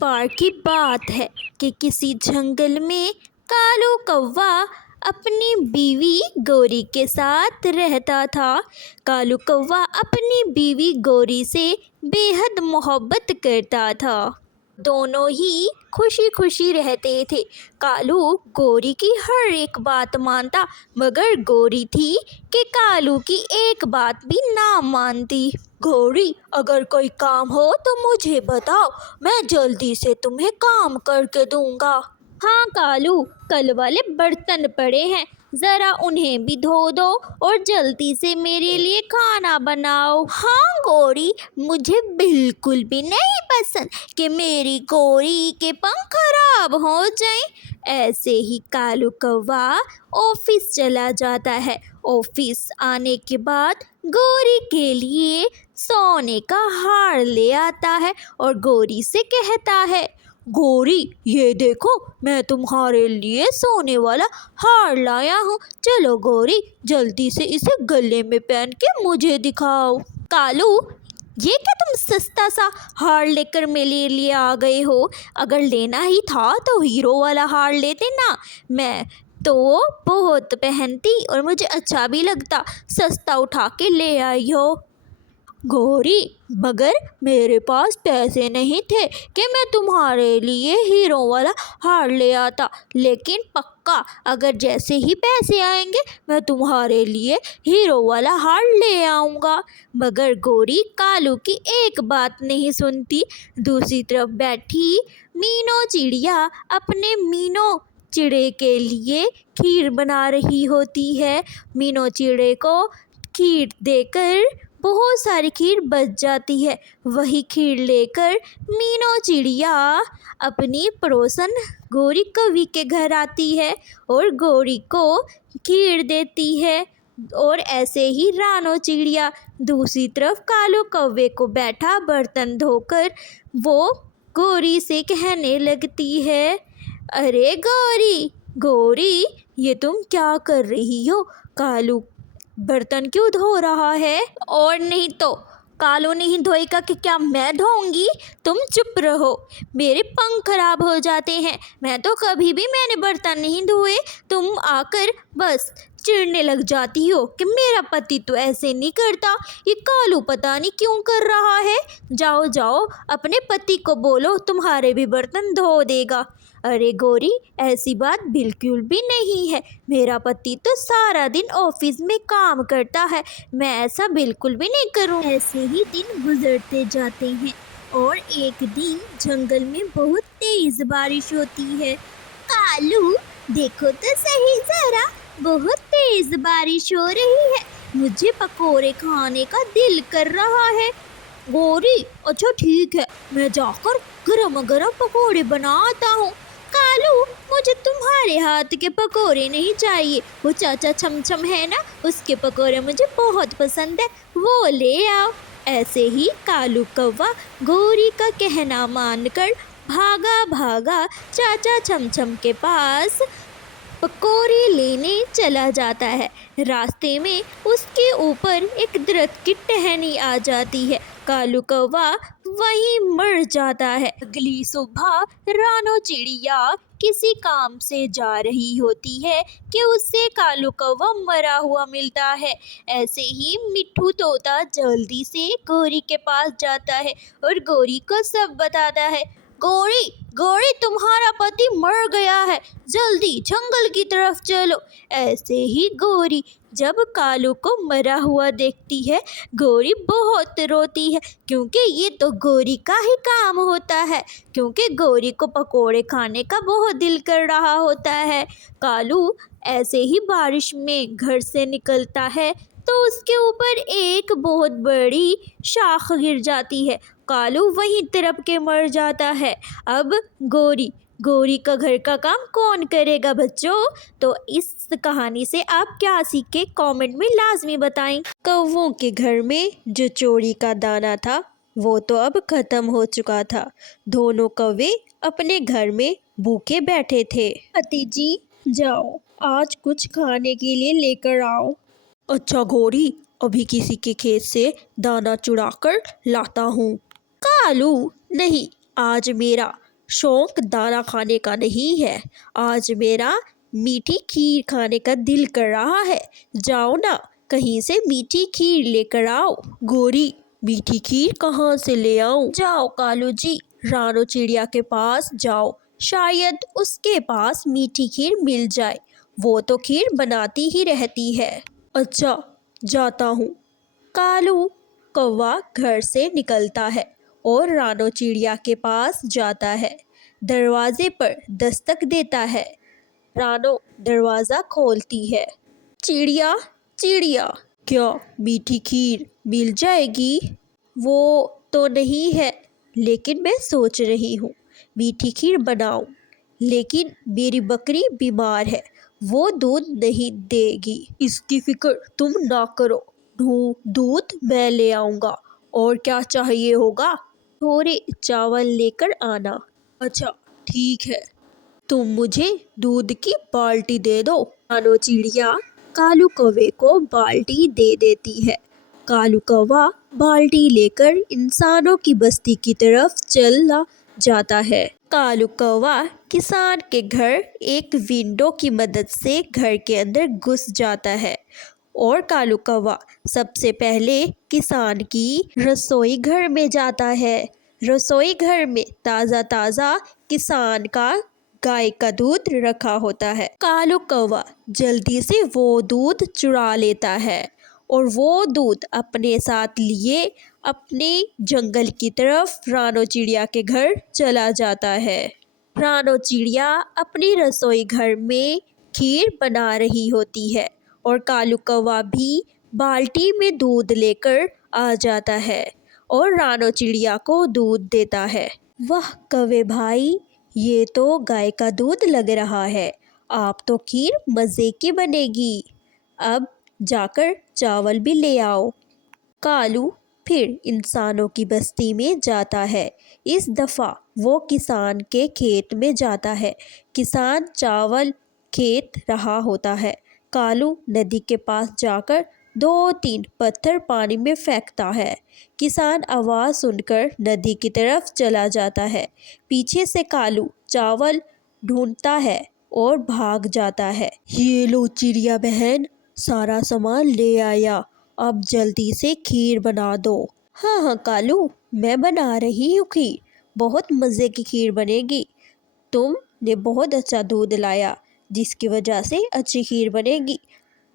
بار کی بات ہے کہ کسی جنگل میں کالو کوا اپنی بیوی گوری کے ساتھ رہتا تھا۔ کالو کوا اپنی بیوی گوری سے بے حد محبت کرتا تھا۔ دونوں ہی خوشی خوشی رہتے تھے۔ کالو گوری کی ہر ایک بات مانتا، مگر گوری تھی کہ کالو کی ایک بات بھی نہ مانتی۔ گوری، اگر کوئی کام ہو تو مجھے بتاؤ، میں جلدی سے تمہیں کام کر کے دوں گا۔ ہاں کالو، کل والے برتن پڑے ہیں، ذرا انہیں بھی دھو دو اور جلدی سے میرے لیے کھانا بناؤ۔ ہاں گوری، مجھے بالکل بھی نہیں پسند کہ میری گوری کے پنکھ خراب ہو جائیں۔ ایسے ہی کالو کوا آفس چلا جاتا ہے۔ آفس آنے کے بعد گوری کے لیے سونے کا ہار لے آتا ہے اور گوری سے کہتا ہے، گوری یہ دیکھو، میں تمہارے لیے سونے والا ہار لایا ہوں، چلو گوری جلدی سے اسے گلے میں پہن کے مجھے دکھاؤ۔ کالو، یہ کیا تم سستا سا ہار لے کر میرے لیے آ گئے ہو؟ اگر لینا ہی تھا تو ہیرو والا ہار لیتے نا، میں تو بہت پہنتی اور مجھے اچھا بھی لگتا، سستا اٹھا کے لے آئی ہو۔ گوری، مگر میرے پاس پیسے نہیں تھے کہ میں تمہارے لیے ہیرو والا ہار لے آتا، لیکن پکا اگر جیسے ہی پیسے آئیں گے میں تمہارے لیے ہیرو والا ہار لے آؤں گا۔ مگر گوری کالو کی ایک بات نہیں سنتی۔ دوسری طرف بیٹھی مینو چڑیا اپنے مینو چڑے کے لیے کھیر بنا رہی ہوتی ہے۔ مینو چڑے کو کھیر دے کر بہت ساری کھیر بچ جاتی ہے۔ وہی کھیر لے کر مینو چڑیا اپنی پڑوسن گوری کوی کے گھر آتی ہے اور گوری کو کھیر دیتی ہے۔ اور ایسے ہی رانو چڑیا دوسری طرف کالو کوے کو بیٹھا برتن دھو کر وہ گوری سے کہنے لگتی ہے، ارے گوری، گوری یہ تم کیا کر رہی ہو؟ کالو برتن کیوں دھو رہا ہے؟ اور نہیں تو کالو نہیں دھوئے گا کہ کیا میں دھوؤں گی؟ تم چپ رہو، میرے پنکھ خراب ہو جاتے ہیں، میں تو کبھی بھی میں نے برتن نہیں دھوئے، تم آ کر بس چڑنے لگ جاتی ہو کہ میرا پتی تو ایسے نہیں کرتا، یہ کالو پتہ نہیں کیوں کر رہا ہے۔ جاؤ جاؤ اپنے پتی کو بولو تمہارے بھی برتن دھو دے گا۔ ارے گوری، ایسی بات بالکل بھی نہیں ہے، میرا پتی تو سارا دن آفس میں کام کرتا ہے، میں ایسا بالکل بھی نہیں کروں۔ ایسے ہی دن گزرتے جاتے ہیں اور ایک دن جنگل میں بہت تیز بارش ہوتی ہے۔ کالو دیکھو تو صحیح ذرا، بہت تیز بارش ہو رہی ہے، مجھے پکوڑے کھانے کا دل کر رہا ہے۔ گوری، اچھا ٹھیک ہے، میں جا کر گرم گرم پکوڑے بناتا ہوں۔ کالو، مجھے تمہارے ہاتھ کے پکوڑے نہیں چاہیے، وہ چاچا چھم چھم ہے نا، اس کے پکوڑے مجھے بہت پسند ہے، وہ لے آؤ۔ ایسے ہی کالو کوا گوری کا کہنا مان کر بھاگا بھاگا چاچا چھم چھم کے پاس پکوڑے لینے چلا جاتا ہے۔ راستے میں اس کے اوپر ایک درخت کی ٹہنی آ جاتی ہے۔ کالو کوا وہیں مر جاتا ہے۔ اگلی صبح رانو چڑیا کسی کام سے جا رہی ہوتی ہے کہ اس سے کالو کوا مرا ہوا ملتا ہے۔ ایسے ہی مٹھو طوطا جلدی سے گوری کے پاس جاتا ہے اور گوری کو سب بتاتا ہے۔ گوری، گوری تمہارا پتی مر گیا ہے، جلدی جنگل کی طرف چلو۔ ایسے ہی گوری جب کالو کو مرا ہوا دیکھتی ہے، گوری بہت روتی ہے، کیونکہ یہ تو گوری کا ہی کام ہوتا ہے، کیونکہ گوری کو پکوڑے کھانے کا بہت دل کر رہا ہوتا ہے۔ کالو ایسے ہی بارش میں گھر سے نکلتا ہے تو اس کے اوپر ایک بہت بڑی شاخ گر جاتی ہے۔ کالو وہیں تڑپ کے مر جاتا ہے۔ اب گوری کا گھر کا کام کون کرے گا بچوں؟ تو اس کہانی سے آپ کیا سیکھے کامنٹ میں لازمی بتائیں۔ کووں کے گھر میں جو چوری کا دانہ تھا وہ تو اب ختم ہو چکا تھا۔ دونوں کوے اپنے گھر میں بھوکے بیٹھے تھے۔ پتی جی جاؤ، آج کچھ کھانے کے لیے لے کر آؤ۔ اچھا گوری، ابھی کسی کے کھیت سے دانہ چرا کر لاتا ہوں۔ کالو نہیں، آج میرا شوق دانا کھانے کا نہیں ہے، آج میرا میٹھی کھیر کھانے کا دل کر رہا ہے، جاؤ نا کہیں سے میٹھی کھیر لے کر آؤ۔ گوری میٹھی کھیر کہاں سے لے آؤں؟ جاؤ کالو جی، رانو چڑیا کے پاس جاؤ، شاید اس کے پاس میٹھی کھیر مل جائے، وہ تو کھیر بناتی ہی رہتی ہے۔ اچھا جاتا ہوں۔ کالو کوا گھر سے نکلتا ہے اور رانو چڑیا کے پاس جاتا ہے، دروازے پر دستک دیتا ہے۔ رانو دروازہ کھولتی ہے۔ چڑیا چڑیا، کیا میٹھی کھیر مل جائے گی؟ وہ تو نہیں ہے، لیکن میں سوچ رہی ہوں میٹھی کھیر بناؤں، لیکن میری بکری بیمار ہے، وہ دودھ نہیں دے گی۔ اس کی فکر تم نہ کرو، دودھ میں لے آؤں گا، اور کیا چاہیے ہوگا؟ تھوڑے چاول لے کر آنا۔ اچھا ٹھیک ہے، تم مجھے دودھ کی بالٹی دے دو۔ رانو چڑیا کالو کوے کو بالٹی دے دیتی ہے۔ کالو کوا بالٹی لے کر انسانوں کی بستی کی طرف چلا جاتا ہے۔ کالو کوا کسان کے گھر ایک ونڈو کی مدد سے گھر کے اندر گھس جاتا ہے، اور کالو کوا سب سے پہلے کسان کی رسوئی گھر میں جاتا ہے۔ رسوئی گھر میں تازہ تازہ کسان کا گائے کا دودھ رکھا ہوتا ہے۔ کالو کوا جلدی سے وہ دودھ چرا لیتا ہے، اور وہ دودھ اپنے ساتھ لیے اپنے جنگل کی طرف رانو چڑیا کے گھر چلا جاتا ہے۔ رانو چڑیا اپنی رسوئی گھر میں کھیر بنا رہی ہوتی ہے، اور کالو کوا بھی بالٹی میں دودھ لے کر آ جاتا ہے اور رانو چڑیا کو دودھ دیتا ہے۔ واہ کوے بھائی، یہ تو گائے کا دودھ لگ رہا ہے، آپ تو کھیر مزے کی بنے گی، اب جا کر چاول بھی لے آؤ۔ کالو پھر انسانوں کی بستی میں جاتا ہے، اس دفعہ وہ کسان کے کھیت میں جاتا ہے۔ کسان چاول کھیت رہا ہوتا ہے۔ کالو ندی کے پاس جا کر 2-3 پتھر پانی میں پھینکتا ہے۔ کسان آواز سن کر ندی کی طرف چلا جاتا ہے۔ پیچھے سے کالو چاول ڈھونڈتا ہے اور بھاگ جاتا ہے۔ یہ لو چڑیا بہن، سارا سامان لے آیا، اب جلدی سے کھیر بنا دو۔ ہاں ہاں کالو، میں بنا رہی ہوں کھیر، بہت مزے کی کھیر بنے گی، تم نے بہت اچھا دودھ لایا جس کی وجہ سے اچھی کھیر بنے گی،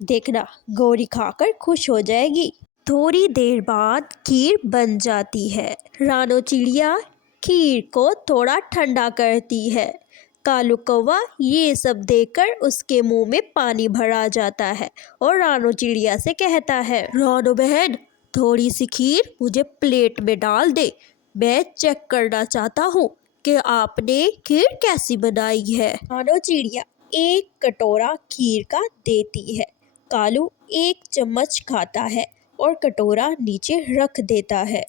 دیکھنا گوری کھا کر خوش ہو جائے گی۔ تھوڑی دیر بعد کھیر بن جاتی ہے۔ رانو چڑیا کھیر کو تھوڑا ٹھنڈا کرتی ہے۔ کالو کوا یہ سب دیکھ کر اس کے منہ میں پانی بھر آ جاتا ہے، اور رانو چڑیا سے کہتا ہے، رانو بہن تھوڑی سی کھیر مجھے پلیٹ میں ڈال دے، میں چیک کرنا چاہتا ہوں کہ آپ نے کھیر کیسی بنائی ہے۔ رانو چڑیا ایک کٹورا کھیر کا دیتی ہے۔ کالو ایک چمچ کھاتا ہے اور کٹورا نیچے رکھ دیتا ہے۔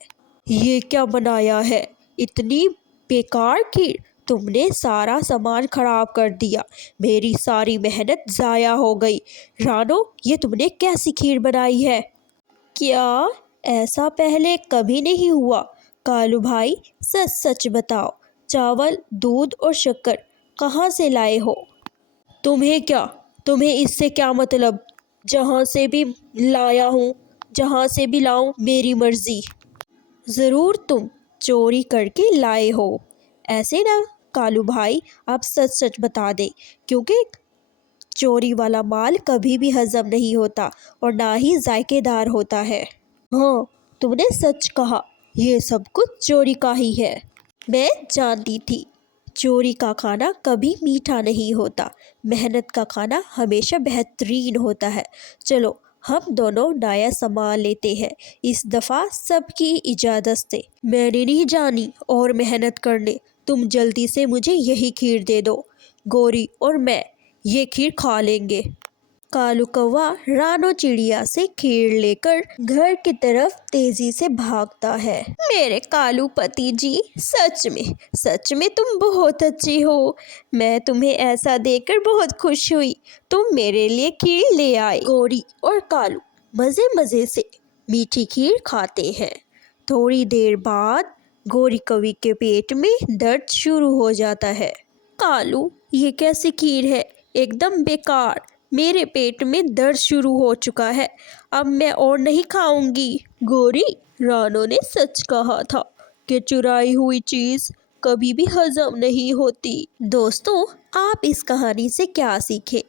یہ کیا بنایا ہے، اتنی بیکار کھیر، تم نے سارا سامان خراب کر دیا، میری ساری محنت ضائع ہو گئی۔ رانو یہ تم نے کیسی کھیر بنائی ہے؟ کیا ایسا پہلے کبھی نہیں ہوا؟ کالو بھائی سچ سچ بتاؤ، چاول، دودھ اور شکر کہاں سے لائے ہو؟ تمہیں اس سے کیا مطلب؟ جہاں سے بھی لایا ہوں، جہاں سے بھی لاؤں میری مرضی۔ ضرور تم چوری کر کے لائے ہو، ایسے نا کالو بھائی، آپ سچ سچ بتا دیں، کیونکہ چوری والا مال کبھی بھی ہضم نہیں ہوتا اور نہ ہی ذائقے دار ہوتا ہے۔ ہاں تم نے سچ کہا، یہ سب کچھ چوری کا ہی ہے۔ میں جانتی تھی چوری کا کھانا کبھی میٹھا نہیں ہوتا، محنت کا کھانا ہمیشہ بہترین ہوتا ہے۔ چلو ہم دونوں نیا سامان لیتے ہیں، اس دفعہ سب کی اجازت سے، میں نے نہیں جانی اور محنت کرنے، تم جلدی سے مجھے یہی کھیر دے دو، گوری اور میں یہ کھیر کھا لیں گے۔ کالو کوا رانو چڑیا سے کھیر لے کر گھر کی طرف تیزی سے بھاگتا ہے۔ میرے کالو پتی جی، سچ میں تم بہت اچھی ہو، میں تمہیں ایسا دیکھ کر بہت خوش ہوئی، تم میرے لیے کھیر لے آئے۔ گوری اور کالو مزے سے میٹھی کھیر کھاتے ہیں۔ تھوڑی دیر بعد گوری کوی کے پیٹ میں درد شروع ہو جاتا ہے۔ کالو، یہ کیسی کھیر ہے؟ ایک دم بیکار، میرے پیٹ میں درد شروع ہو چکا ہے، اب میں اور نہیں کھاؤں گی۔ گوری، رانو نے سچ کہا تھا کہ چرائی ہوئی چیز کبھی بھی ہضم نہیں ہوتی۔ دوستو، آپ اس کہانی سے کیا سیکھے؟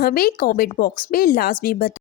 ہمیں کامنٹ باکس میں لازمی بتائیں۔